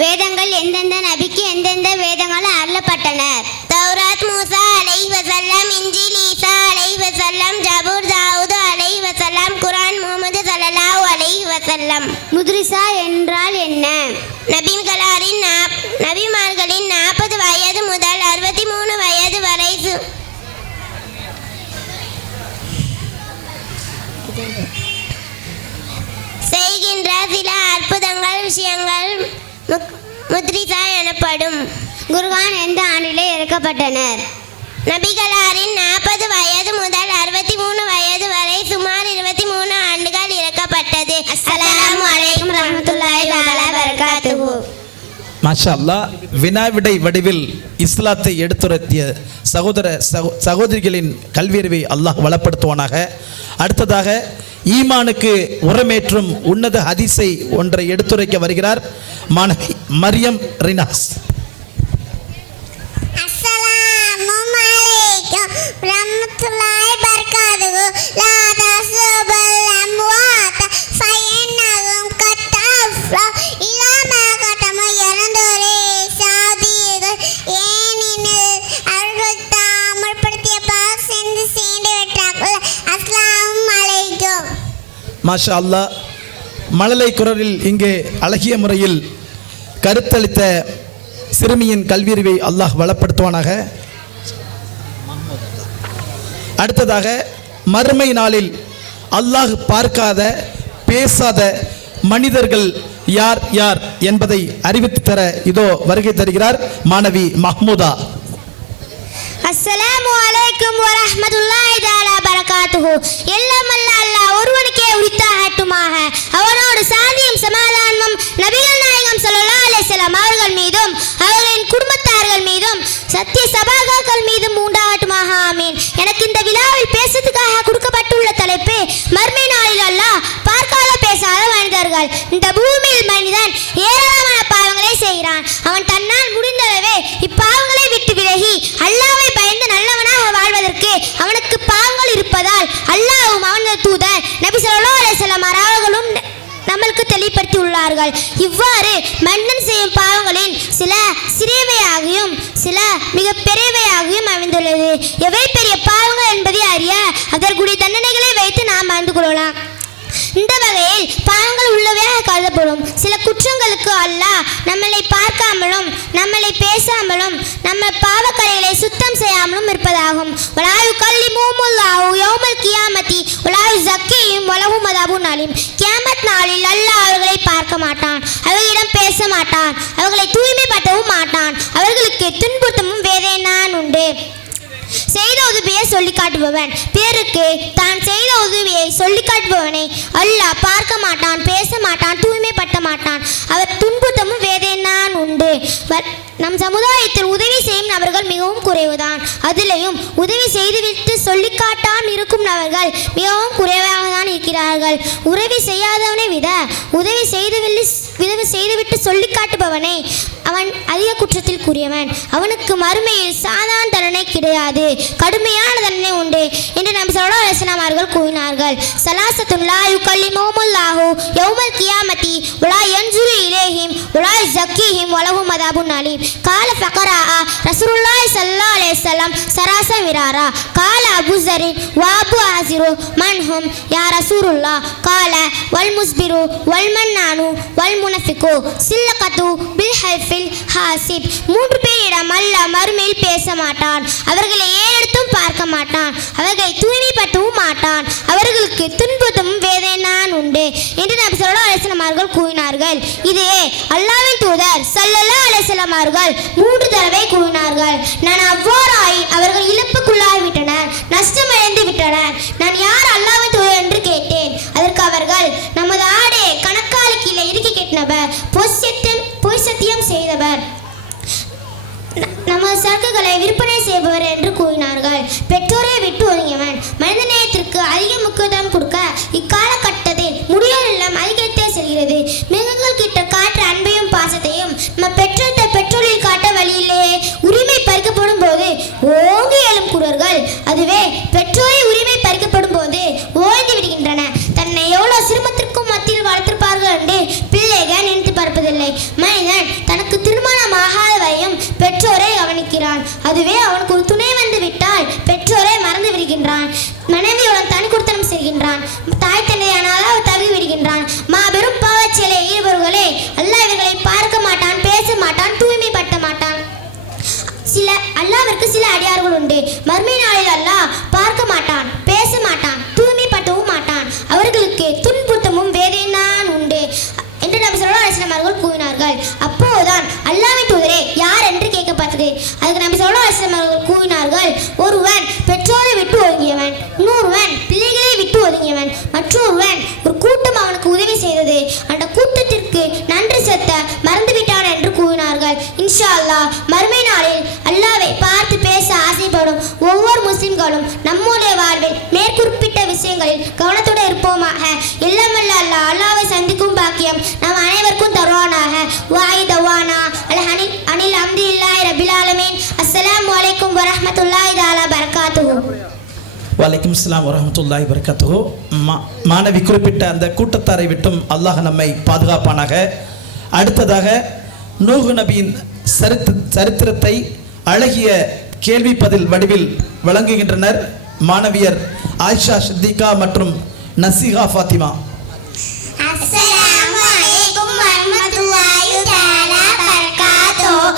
வேதங்கள் எந்தெந்த நபிக்கு எந்தெந்த வேதங்கள் அருளப்பட்டன? தௌராத் மூசா அலைஹி வஸல்லம், இன்ஜீல் ஈசா அலைஹி வஸல்லம், ஜபூர் தாவூத் அலைஹி வஸல்லம், குர்ஆன் முஹம்மது ஸல்லல்லாஹு அலைஹி வஸல்லம். முத்ரிசா என்றால் என்ன? நபிமார்களின் 40 வயது முதல் 63 வயது வரை செய்கின்ற சில அற்புதங்கள் விஷயங்கள் முத்ரிசா எனப்படும். குர்ஆன் எந்த ஆண்டிலே இறக்கப்பட்டனர்? நபிகளாரின் 40 வயது முதல் 63 வயது வரை சுமார் 23 ஆண்டுகள் இறக்கப்பட்டது. அஸ்ஸலாமு அலைக்கும் ரஹ்மத்துல்லாஹி தஆலா பரகாத்துஹு. மாஷா அல்லாஹ். வினாவிடை வடிவில் இஸ்லாத்தை எடுத்துரைத்திய சகோதரிகளின் கல்வியறிவை அல்லாஹ் வளப்படுத்துவானாக. அடுத்ததாக ஈமானுக்கு உரமேற்றும் உன்னத ஹதீஸை ஒன்றை எடுத்துரைக்க வருகிறார் மாணவி மரியம் ரினாஸ். அஸ்ஸலாமு அலைக்கும் ரஹ்மத்துல்லாஹி பரகாத்துஹு. லா தஸபல் அம்வாத் ஃபயன்னஹும் கத்தஃபா இலா மா கதம இறந்தோரே சாதிகள் ஏனெனில் அவர்கள் தாமல்படுத்திய பாவம் செய்து விட்டார்கள். அஸ்ஸலாமு அலைக்கும். மாஷா அல்லாஹ். மழலை குரலில் இங்கே அழகிய முறையில் கருத்தளித்த சிறுமியின் கல்வியறிவை அல்லாஹ் வளப்படுத்துவானாக. அடுத்ததாக மறுமை நாளில் அல்லாஹ் பார்க்காத பேசாத மனிதர்கள் யார் யார் என்பதை அறிவித்து தர இதோ வருகை தருகிறார் மாணவி மஹ்மூதா. அஸ்ஸலாமு அலைக்கும் வரஹ்மத்துல்லாஹி தஆலா பரகாத்துஹு. எல்லாம் அல்லாஹ் ஒருவனுக்கே உரித்தாகட்டுமாக. அவனோடு சாந்தியும் சமாதானமும் நபிகள் நாயகம் ஸல்லல்லாஹு அலைஹி வஸல்லம் அவர்கள் மீதும் அவர்களின் குடும்பத்தார்கள் மீதும் சத்திய சபாகாக்கள் மீதும் உண்டாகட்டுமாக. ஆமீன். எனக்கு இந்த விழாவில் பேசுறதுக்காக கொடுக்கப்பட்டுள்ள தலைப்பு மர்மை நாளில் அல்லாஹ் பார்க்காத பேசாத மனிதர்கள். இந்த பூமியில் மனிதன் ஏராளமான பாவங்களை செய்கிறான். அவன் தன்னால் முடிந்தளவே இப்பாவங்களை விட்டு விலகி அல்லாஹ்வை பயந்து நல்லவனாக வாழ்வதற்கு அவனுக்கு பாவங்கள் இருப்பதால் அல்லாஹ்வும் அவனது தூதர் நபி ஸல்லல்லாஹு அலைஹி வஸல்லம் அவர்களும் நம்மளுக்கு தெளிவுபடுத்தி உள்ளார்கள். இவ்வாறு மனிதன் செய்யும் பாவங்களின் சில சிறியவையாகியும் சில மிக பெரியவையாகியும் அமைந்துள்ளது. எவை பெரிய பாவங்கள் என்பதை அறிய அதற்குரிய தண்டனைகளை வைத்து நாம் அறிந்து கொள்ளலாம். இந்த வகையில் பாவங்கள் உள்ளவையாக கருதப்படும் சில குற்றங்களுக்கு அல்லாஹ் நம்மளை பார்க்காமலும் நம்மளை பேசாமலும் நம்ம பாவக்கரைகளை சுத்தம் செய்யாமலும் இருப்பதாகும். வலாயு கல்லிமுல்லாஹு யௌமல் கியாமத்தி வலாயு ஸக்கீஹிம் வலஹும் அஸாபுன் அலீம். கியாமத் நாளில் அல்லாஹ் அவர்களை பார்க்க மாட்டான், அவர்களிடம் பேச மாட்டான், அவர்களை தூய்மைப்படுத்தவும் மாட்டான், அவர்களுக்கு துன்புறுத்தவும் வேதனைதான் உண்டு. செய்த உதவியை சொல்லி காட்டுபவன் பிறருக்கு தான் செய்த உதவியை சொல்லி காட்டுபவனை அல்லாஹ் பார்க்க மாட்டான், பேச மாட்டான், தூய்மைப்படுத்த மாட்டான், அவர் துன்புறுத்தவும் வேதனைதான் உண்டு. நம் சமுதாயத்தில் உதவி செய்யும் நபர்கள் மிகவும் குறைவுதான். அதிலையும் உதவி செய்துவிட்டு சொல்லி காட்டாமல் இருக்கும் நபர்கள் மிகவும் குறைவாக தான் இருக்கிறார்கள். உதவி செய்யாதவனை விட உதவி செய்துவிட்டு சொல்லி காட்டுபவனை அவன் அதிக குற்றத்தில் கூறியவன். அவனுக்கு மறுமையில் சாதாரண தண்டனை கிடையாது, கடுமையான தண்டனை உண்டு என்று நபி ஸல்லல்லாஹு அலைஹி வஸல்லம் அவர்கள் கூறினார்கள். ஸலாஸத்துன் லா யுகல்லிமுஹுமுல்லாஹு யௌமல் கியாமத்தி வலா யன்சுரு இலைஹிம் வலா ஸக்கீஹிம் வலஹும் அஸாபுன் அலீம். கால ஃபக்ரா ரசூலுல்லாஹி ஸல்லல்லாஹு அலைஹி வஸல்லம் சராச விராரா கால அபூ ஸரின் வ அபூ ஆசிரு மன்ஹும் யா ரசூலுல்லாஹ் கால வல் முஸ்பிரு வல் மன்னானு வல் முனஃபிகு சில்லகத்து பில் ஹல்ஃபில் ஹாசிப். 3 பேரிடம் அல்லாஹ் மறுமையில் பேச மாட்டான், அவர்களை ஏறெடுத்தும் பார்க்க மாட்டான், அவர்களை தூய்மைப்படுத்தவும் மாட்டான், அவர்களுக்கு துன்புறுத்தவும் வேதனைதான் உண்டு என்று நபி ஸல்லல்லாஹு அலைஹி வஸல்லம் அவர்கள் கூறினார்கள். இதே அல்லாஹ்வின் தூதர் ஸல்லல்லாஹு அலைஹி வஸல்லம் அவர்கள் 3 தடவை கூறினார்கள். நான் அவ்வாறாய் அவர்கள் இழப்புக்குள்ளாகிவிட்டனர், நஷ்டமடைந்து விட்டனர். நான் யார் அல்லாஹ்வின் தூதர் என்று கேட்டேன். அதற்கு அவர்கள் நமது ஆடே கணக்கால கீழே இறுக்கி கெட்டினவர், பொய் சத்தியம் செய்தவர், நமது சரக்குகளை விற்பனை செய்பவர் என்று கூறினார்கள். பெற்றோரை விட்டு ஒதுங்கியவன், மனித நேயத்திற்கு அதிக முக்கியத்துவம் கொடுக்க இக்காலகட்டத்தில் முடியோர் இல்லம் அதிகரித்தே செல்கிறது. மிருகங்கள் கிட்ட காற்ற அன்பையும் பாசத்தையும் நம்ம பெற்றோரில் காட்ட வழியிலேயே உரிமை பறிக்கப்படும் போது ஓங்கி எழும் குரல்கள் அதுவே பெற்றோரை உரிமை பறிக்கப்படும் போது ஓய்ந்து விடுகின்றன. தன்னை எவ்வளவு சிரமத்திற்கும் மத்தியில் வளர்த்திருப்பார்கள் என்று பிள்ளைகள் நினைத்து பார்ப்பதில்லை. மனிதன் வலைக்கும் அஸ்ஸலாம் வரஹ்மத்துல்லாஹி வபரகாத்துஹு. மாணவி குறிப்பிட்ட அந்த கூட்டத்தாரை விட்டும் அல்லாஹ் நம்மை பாதுகாப்பானாக. அடுத்ததாக நூஹ் நபியின் சரித்திரத்தை அழகிய கேள்வி பதில் வடிவில் வழங்குகின்றனர் மாணவியர் ஆயிஷா சித்திகா மற்றும் நசீஹா ஃபாத்திமா. அஸ்ஸலாமு அலைக்கும் வரஹ்மத்துல்லாஹி தஆலா பரகாத்துஹு.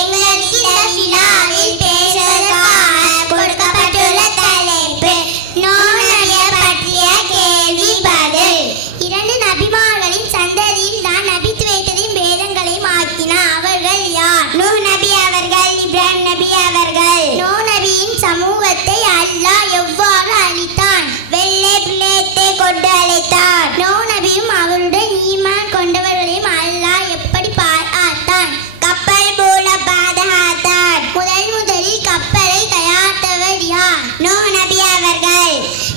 எங்களுக்கு இந்த விழாவில் பேசுவதற்காக கொடுக்கப்பட்டுள்ள தலைப்பு நூஹ் நபியை பற்றிய கேள்வி பதில். 2 நபிமார்களின் சந்ததியில் தான் நபித்துவத்தையும் வேதங்களையும் ஆக்கினார். அவர்கள் யார்? நூஹ் நபி அவர்கள், இப்ராஹிம் நபி அவர்கள். நூஹ் நபியின் சமூகத்தை அல்லாஹ் எவ்வாறு அழித்தான்? வெள்ளை பிள்ளையத்தை கொண்டு அழைத்தார். நூஹ் நபியும் அவருடன் ஈமான் கொண்டவர்களையும் அல்லாஹ் எப்படி பாதுகாத்தான்? கப்பல் மூலம் பாதுகாத்தான். முதலில் கப்பலை தயாரித்தவர் யார்? நூஹ் நபி அவர்கள்.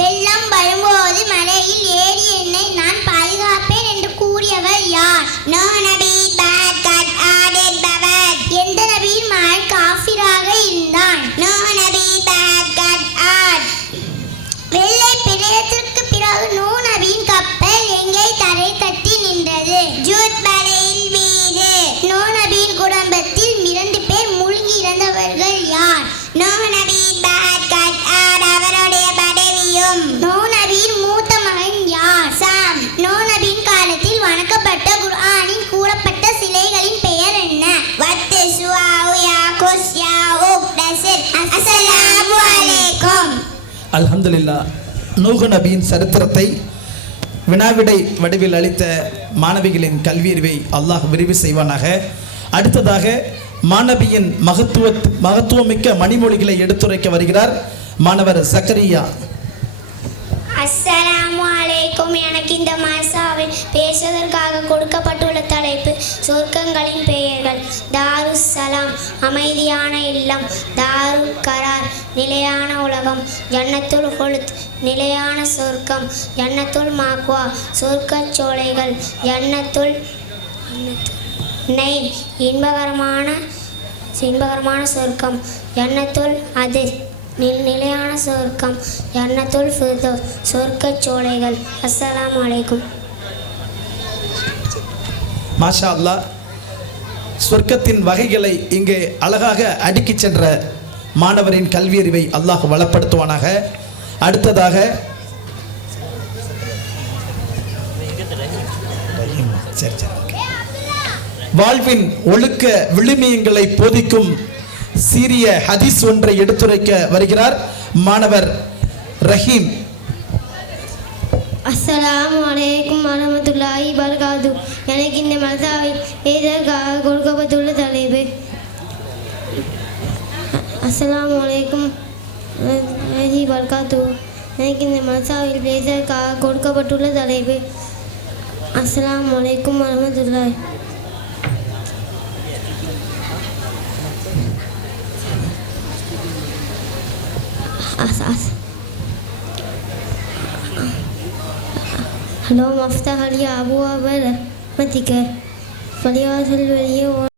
வெள்ளம் வரும்போது மலையில் ஏறி என்னை நான் பாதுகாப்பேன் என்று கூறியவர் யார்? நூஹ் நபி. எந்த நபியின் மகன் காஃபிராக இருந்தான்? நூஹ் நபி. வெள்ளை பிரளயத்திற்கு பிறகு நூஹ் நபியின் கப்பல் எங்கே தரை தட்டி நின்றது? ஜூத் மலையின் மீது. நூஹ் நபியின் குடும்பத்தில் 2 பேர் மூழ்கி இறந்தவர்கள் யார்? நூஹ் நபி, அவருடைய மனைவியும். நூஹ் நபியின் மூத்த மகன் யார்? சாம். நூஹ் நபியின் காலத்தில் வணக்கப்பட்ட குர்ஆனில் கூறப்பட்ட சிலைகளின் பெயர் என்ன? வத்து, சுவாவு, யாகுஸ், யாஊக், நஸ்ர். அஸ்ஸலாமு அலைக்கும். அல்ஹம்துலில்லாஹ். நூஹ் நபியின் சரித்திரத்தை வினாவிடை வடிவில் அளித்த மாணவிகளின் கல்வியறிவை அல்லாஹ் விரிவு செய்வானாக. அடுத்ததாக மாணவியின் மகத்துவமிக்க மணிமொழிகளை எடுத்துரைக்க வருகிறார் மாணவர் ஜக்கரியா. அஸ்ஸலாமு அலைக்கும். எனக்கு இந்த மசாவில் பேசுவதற்காக கொடுக்கப்பட்டுள்ள தலைப்பு சொர்க்கங்களின் பெயர்கள். தாருஸ் சலாம் அமைதியான இல்லம், தாருல் கரார் நிலையான உலகம், ஜன்னத்துல் ஹுல்த் நிலையான சொர்க்கம், ஜன்னத்துல் மாக்வா சொர்க்கச் சோலைகள், ஜன்னத்துல் நைம் இன்பகரமான சொர்க்கம், ஜன்னத்துல் அதிர் நிலையான சொர்க்கம், ஜன்னத்துல் ஃபிர்தௌஸ் சொர்க்கச் சோலைகள். அஸ்ஸலாமு அலைக்கும். மாஷா அல்லாஹ். சொர்க்கத்தின் வகைகளை இங்கே அழகாக அடுக்கிச் சென்ற மாணவரின் கல்வியறிவை அல்லாஹ் வளப்படுத்துவானாக. அடுத்ததாக வாழ்வின் ஒழுக்க விழுமியங்களை போதிக்கும் சீரிய ஹதீஸ் ஒன்றை எடுத்துரைக்க வருகிறார் மாணவர் ரஹீம். அஸ்ஸலாமு அலைக்கும் வரஹ்மத்துல்லாஹி வபரகாத்துஹு. எனக்கு இந்த மசாவில் பேசுவதற்காக கொடுக்கப்பட்டுள்ள தலைப்பு அஸ்ஸலாமு அலைக்கும் வரஹ்மத்துல்லாஹி வபரகாத்துஹு. எனக்கு இந்த மசாவில் பேசுவதற்காக கொடுக்கப்பட்டுள்ள தலைப்பு அஸ்ஸலாமு அலைக்கும் வரஹ்மத்துல்லாஹி. اللهم افتح لي أبواب رحمتك فليصل ولي